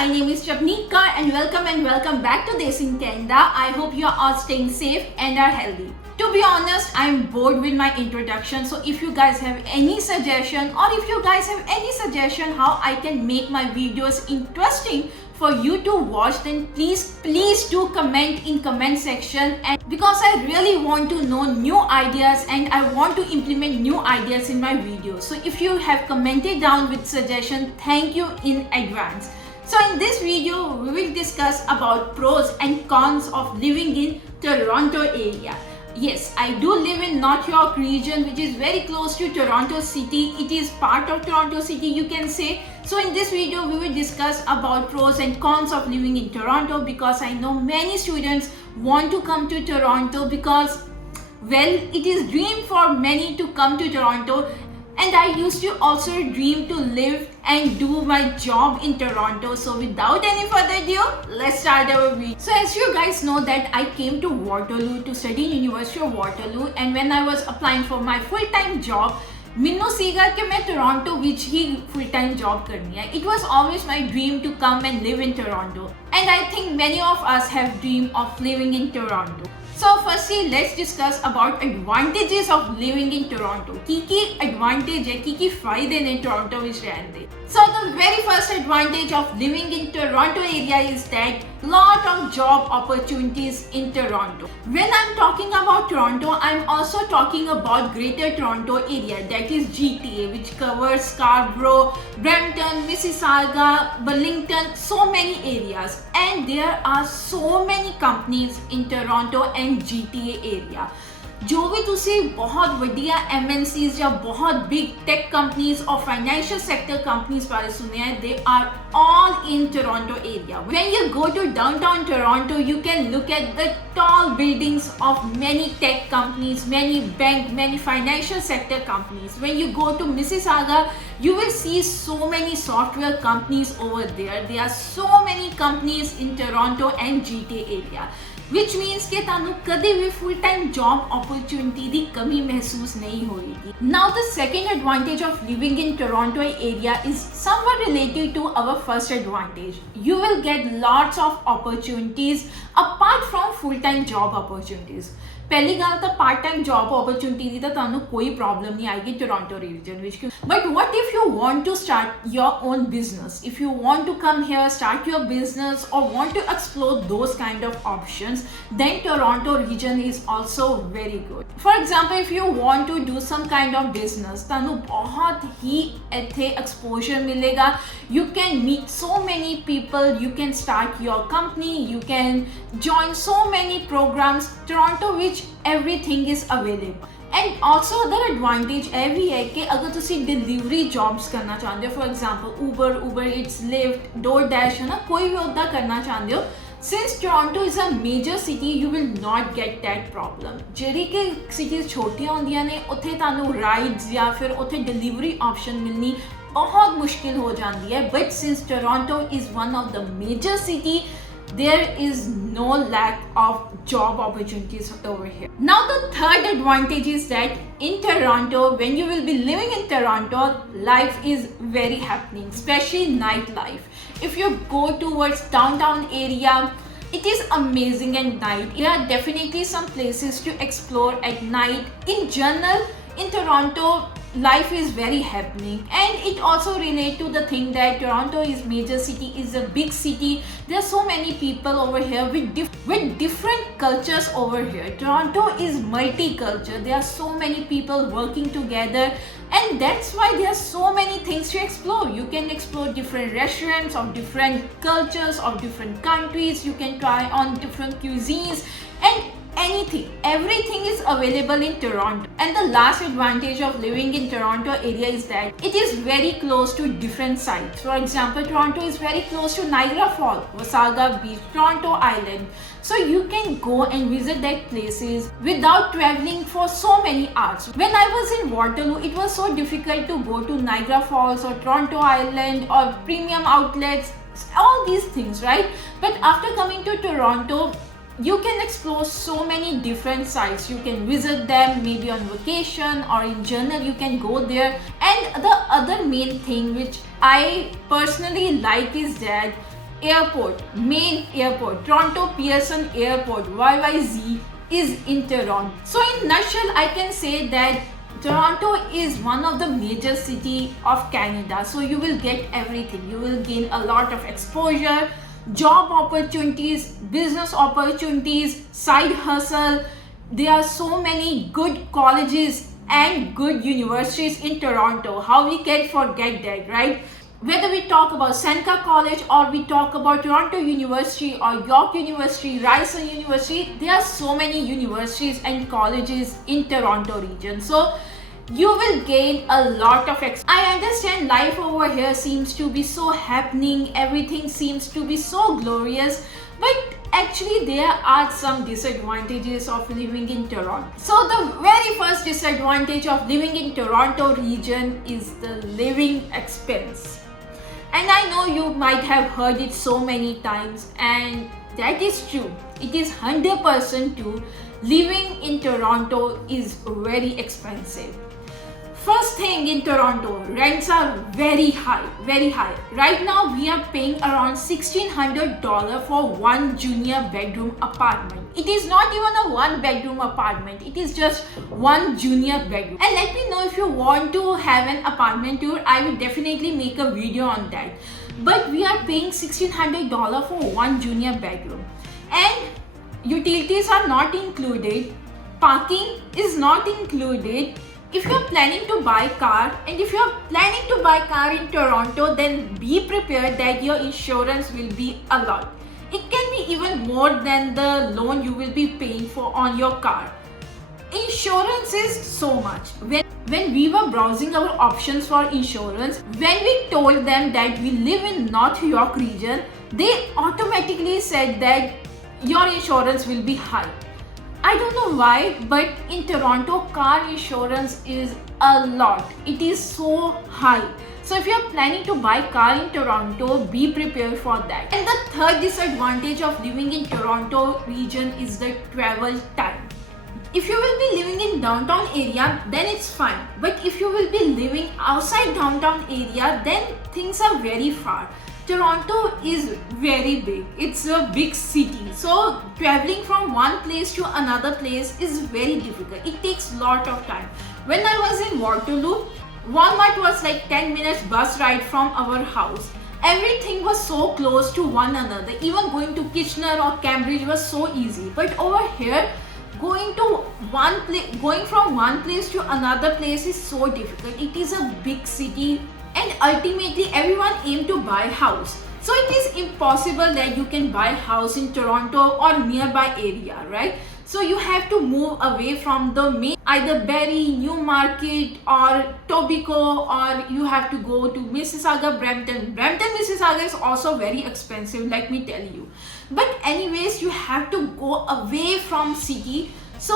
my name is Chapnika and welcome back to Desiincanada. I hope you are all staying safe and are healthy. To be honest, I'm bored with my introduction, so if you guys have any suggestion how I can make my videos interesting for you to watch, then please do comment in comment section, and because I really want to know new ideas and I want to implement new ideas in my videos. So if you have commented down with suggestion, thank you in advance. So in this video we will discuss about pros and cons of living in Toronto area. Yes, I do live in North York region, which is very close to Toronto city. It is part of Toronto city, you can say. So in this video we will discuss about pros and cons of living in Toronto, because I know many students want to come to Toronto because, well, it is dream for many to come to Toronto. And I used to also dream to live and do my job in Toronto. So without any further ado, let's start our video. So as you guys know that I came to Waterloo to study in University of Waterloo, and when I was applying for my full-time job, ਮੈਨੂੰ ਸੀਗਾ ਕਿ ਮੈਂ Toronto ਵਿੱਚ ਹੀ full time job ਕਰਨੀ ਹੈ. It was always my dream to come and live in Toronto, and I think many of us have dreamed of living in Toronto. So firstly, let's discuss about advantages of living in Toronto. की advantage है, की फायदे ने Toronto ਵਿੱਚ ਰਹਿਣ ਦੇ. So the very first advantage of living in Toronto area is that lot of job opportunities in Toronto. When I'm talking about Toronto, I'm also talking about Greater Toronto area, that is GTA, which covers Scarborough, Brampton, Mississauga, Burlington, so many areas, and there are so many companies in Toronto and GTA area. जो भी तुसी बहुत वड्डिया MNCs या बहुत big tech companies और financial sector companies बारे सुने हैं, they are all in Toronto area. When you go to downtown Toronto, you can look at the tall buildings of many tech companies, many bank, many financial sector companies. When you go to Mississauga, you will see so many software companies over there. There are so many companies in Toronto and GTA area, which means कि तानू कभी भी full time job opportunity दी कमी महसूस नहीं होएगी. Now the second advantage of living in Toronto area is somewhat related to our first advantage. You will get lots of opportunities apart from full time job opportunities. पहली गल तो part time job opportunity दी तो तानू कोई problem नहीं आएगी Toronto region विच. But what if you want to start your own business, if you want to come here start your business और want to explore those kind of options, then Toronto region is also very good. For example, if you want to do some kind of business, तानू बहुत ही इथे exposure मिलेगा. You can meet so many people, you can start your company, you can join so many programs. Toronto which everything is available. And also other advantage ਇਹ ਵੀ ਹੈ ਕਿ ਅਗਰ ਤੁਸੀਂ delivery jobs ਕਰਨਾ ਚਾਹੁੰਦੇ ਹੋ, for example Uber Eats, Lyft, DoorDash, ਹੈ ਨਾ, ਕੋਈ ਵੀ ਉੱਦਾਂ ਕਰਨਾ ਚਾਹੁੰਦੇ ਹੋ, since Toronto is a major city, you will not get that problem. ਜਿਹੜੀ ਕਿ cities ਛੋਟੀਆਂ ਹੁੰਦੀਆਂ ਨੇ, ਉੱਥੇ ਤੁਹਾਨੂੰ rides ਜਾਂ ਫਿਰ ਉੱਥੇ delivery option ਮਿਲਣੀ बहुत मुश्किल हो जाती है. But since Toronto is one of the major city, there is no lack of job opportunities over here. Now the third advantage is that in Toronto, when you will be living in Toronto, life is very happening, especially nightlife. If you go towards downtown area, it is amazing at night. There are definitely some places to explore at night. In general, in Toronto, life is very happening, and it also relate to the thing that Toronto is major city, is a big city. There are so many people over here with different cultures over here. Toronto is multicultural. There are so many people working together, and that's why there are so many things to explore. You can explore different restaurants of different cultures of different countries. You can try on different cuisines and everything is available in Toronto. And the last advantage of living in Toronto area is that it is very close to different sites. For example, Toronto is very close to Niagara Falls, Wasaga Beach, Toronto Island, so you can go and visit that places without traveling for so many hours. When I was in Waterloo, it was so difficult to go to Niagara Falls or Toronto Island or premium outlets, all these things, right? But after coming to Toronto, you can explore so many different sites. You can visit them maybe on vacation or in general you can go there. And the other main thing which I personally like is that airport, main airport, Toronto Pearson Airport, YYZ, is in Toronto. So in nutshell, I can say that Toronto is one of the major city of Canada. So you will get everything. You will gain a lot of exposure, job opportunities, business opportunities, side hustle. There are so many good colleges and good universities in Toronto. How we can forget that, right? Whether we talk about Seneca College or we talk about Toronto University or York University, Ryerson University, there are so many universities and colleges in Toronto region. So you will gain a lot of I understand life over here seems to be so happening, everything seems to be so glorious, but actually there are some disadvantages of living in Toronto. So the very first disadvantage of living in Toronto region is the living expense. And I know you might have heard it so many times, and that is true. It is 100% true. Living in Toronto is very expensive. First thing in Toronto, rents are very high, very high. Right now we are paying around $1,600 for one junior bedroom apartment. It is not even a one bedroom apartment, it is just one junior bedroom. And let me know if you want to have an apartment tour, I will definitely make a video on that. But we are paying $1,600 for one junior bedroom. And utilities are not included, parking is not included. If you're planning to buy car, and if you're planning to buy car in Toronto, then be prepared that your insurance will be a lot. It can be even more than the loan you will be paying for on your car. Insurance is so much. When we were browsing our options for insurance, when we told them that we live in North York region, they automatically said that your insurance will be high. I don't know why, but in Toronto, car insurance is a lot. It is so high. So if you're planning to buy car in Toronto, be prepared for that. And the third disadvantage of living in Toronto region is the travel time. If you will be living in downtown area, then it's fine. But if you will be living outside downtown area, then things are very far. Toronto is very big. It's a big city. So traveling from one place to another place is very difficult. It takes a lot of time. When I was in Waterloo, Walmart was like 10 minutes bus ride from our house. Everything was so close to one another. Even going to Kitchener or Cambridge was so easy. But over here, going from one place to another place is so difficult. It is a big city. And ultimately everyone aim to buy house. So it is impossible that you can buy house in Toronto or nearby area, right? So you have to move away from the main, either Barrie, Newmarket or Tobico, or you have to go to Mississauga, Brampton. Brampton, Mississauga is also very expensive, let me tell you. But anyways, you have to go away from city. So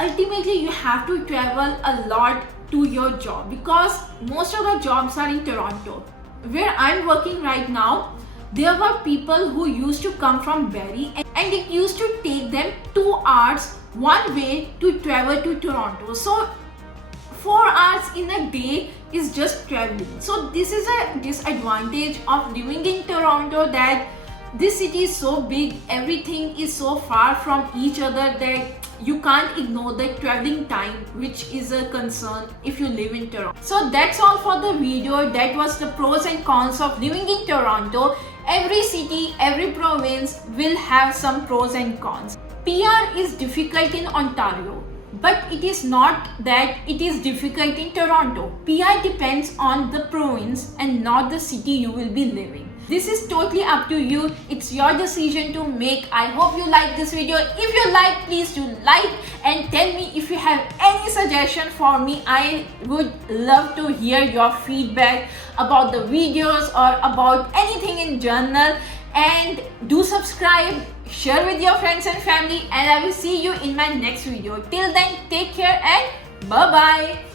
ultimately you have to travel a lot to your job, because most of the jobs are in Toronto. Where I'm working right now, there were people who used to come from Barrie, and it used to take them 2 hours one way to travel to Toronto. So 4 hours in a day is just traveling. So this is a disadvantage of living in Toronto, that this city is so big, everything is so far from each other that you can't ignore the traveling time, which is a concern if you live in Toronto. So that's all for the video. That was the pros and cons of living in Toronto. Every city, every province will have some pros and cons. PR is difficult in Ontario, but it is not that it is difficult in Toronto. PR depends on the province and not the city you will be living. This is totally up to you. It's your decision to make. I hope you like this video. If you like, please do like and tell me if you have any suggestion for me. I would love to hear your feedback about the videos or about anything in general. And do subscribe, share with your friends and family, and I will see you in my next video. Till then, take care and bye-bye.